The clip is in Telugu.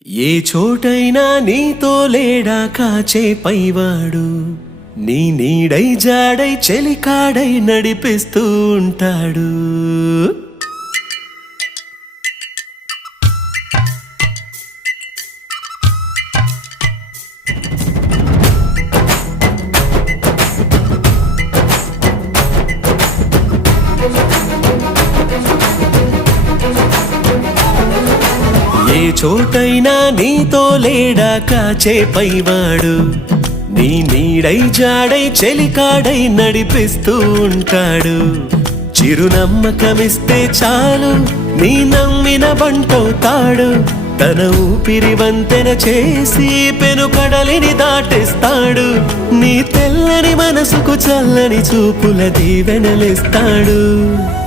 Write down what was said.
ఏ చోటైనా నీతో లేడా కాచే పైవాడు, నీ నీడై జాడై చెలికాడై నడిపిస్తూ ఉంటాడు. ఏ చోటైనా నీతో లేడా కాచే పైవాడు, నీ నీడై జాడై చెలికాడై నడిపిస్తూ ఉంటాడు. చిరునమ్మకమిస్తే చాలు నీ నమ్మిన బంటవుతాడు. తన ఊపిరి వంతెన చేసి పెను కడలిని దాటిస్తాడు. నీ తెల్లని మనసుకు చల్లని చూపుల దీవెనలిస్తాడు.